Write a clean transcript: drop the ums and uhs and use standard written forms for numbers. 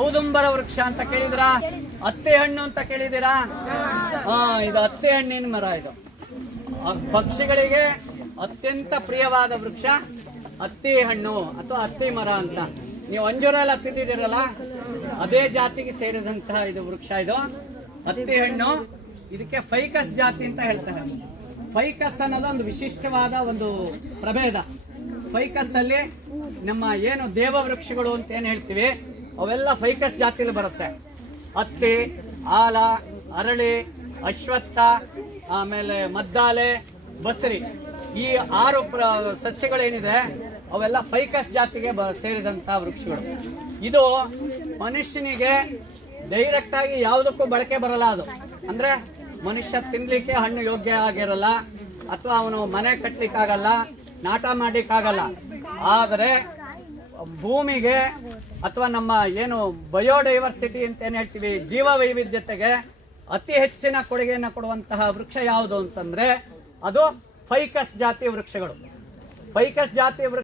ಔದುಂಬರ ವೃಕ್ಷ ಅಂತ ಕೇಳಿದಿರಾ? ಅತ್ತೆ ಹಣ್ಣು ಅಂತ ಕೇಳಿದಿರಾ? ಇದು ಅತ್ತೆ ಹಣ್ಣಿನ ಮರ. ಇದು ಪಕ್ಷಿಗಳಿಗೆ ಅತ್ಯಂತ ಪ್ರಿಯವಾದ ವೃಕ್ಷ ಅತ್ತಿ ಹಣ್ಣು ಅಥವಾ ಅತ್ತಿ ಮರ ಅಂತ. ನೀವು ಅಂಜೂರಲ್ಲಿ ಹತ್ತಿದ್ದೀರಲ್ಲ, ಅದೇ ಜಾತಿಗೆ ಸೇರಿದಂತಹ ಇದು ವೃಕ್ಷ. ಇದು ಅತ್ತಿ ಹಣ್ಣು. ಇದಕ್ಕೆ ಫೈಕಸ್ ಜಾತಿ ಅಂತ ಹೇಳ್ತಾರೆ. ಫೈಕಸ್ ಅನ್ನೋದು ಒಂದು ವಿಶಿಷ್ಟವಾದ ಒಂದು ಪ್ರಭೇದ. ಫೈಕಸ್ ಅಲ್ಲಿ ನಮ್ಮ ಏನು ದೇವ ವೃಕ್ಷಗಳು ಅಂತ ಏನ್ ಹೇಳ್ತೀವಿ ಅವೆಲ್ಲ ಫೈಕಸ್ ಜಾತಿಲಿ ಬರುತ್ತೆ. ಹತ್ತಿ, ಆಲ, ಅರಳಿ, ಅಶ್ವತ್ಥ, ಆಮೇಲೆ ಮದ್ದಾಲೆ, ಬಸರಿ, ಈ 6 ಸಸ್ಯಗಳೇನಿದೆ ಅವೆಲ್ಲ ಫೈಕಸ್ ಜಾತಿಗೆ ಸೇರಿದಂತ ವೃಕ್ಷಗಳು. ಇದು ಮನುಷ್ಯನಿಗೆ ಡೈರೆಕ್ಟ್ ಆಗಿ ಯಾವುದಕ್ಕೂ ಬಳಕೆ ಬರಲ್ಲ. ಅದು ಅಂದ್ರೆ ಮನುಷ್ಯ ತಿನ್ಲಿಕ್ಕೆ ಹಣ್ಣು ಯೋಗ್ಯ ಆಗಿರಲ್ಲ, ಅಥವಾ ಅವನು ಮನೆ ಕಟ್ಲಿಕ್ಕಾಗಲ್ಲ, ನಾಟ ಮಾಡ್ಲಿಕ್ಕಾಗಲ್ಲ. ಆದರೆ ಭೂಮಿಗೆ ಅಥವಾ ನಮ್ಮ ಏನು ಬಯೋಡೈವರ್ಸಿಟಿ ಅಂತ ಏನ್ ಹೇಳ್ತೀವಿ, ಜೀವ ವೈವಿಧ್ಯತೆಗೆ ಅತಿ ಹೆಚ್ಚಿನ ಕೊಡುಗೆಯನ್ನು ಕೊಡುವಂತಹ ವೃಕ್ಷ ಯಾವುದು ಅಂತಂದ್ರೆ ಅದು ಫೈಕಸ್ ಜಾತಿ ವೃಕ್ಷಗಳು. ಫೈಕಸ್ ಜಾತಿ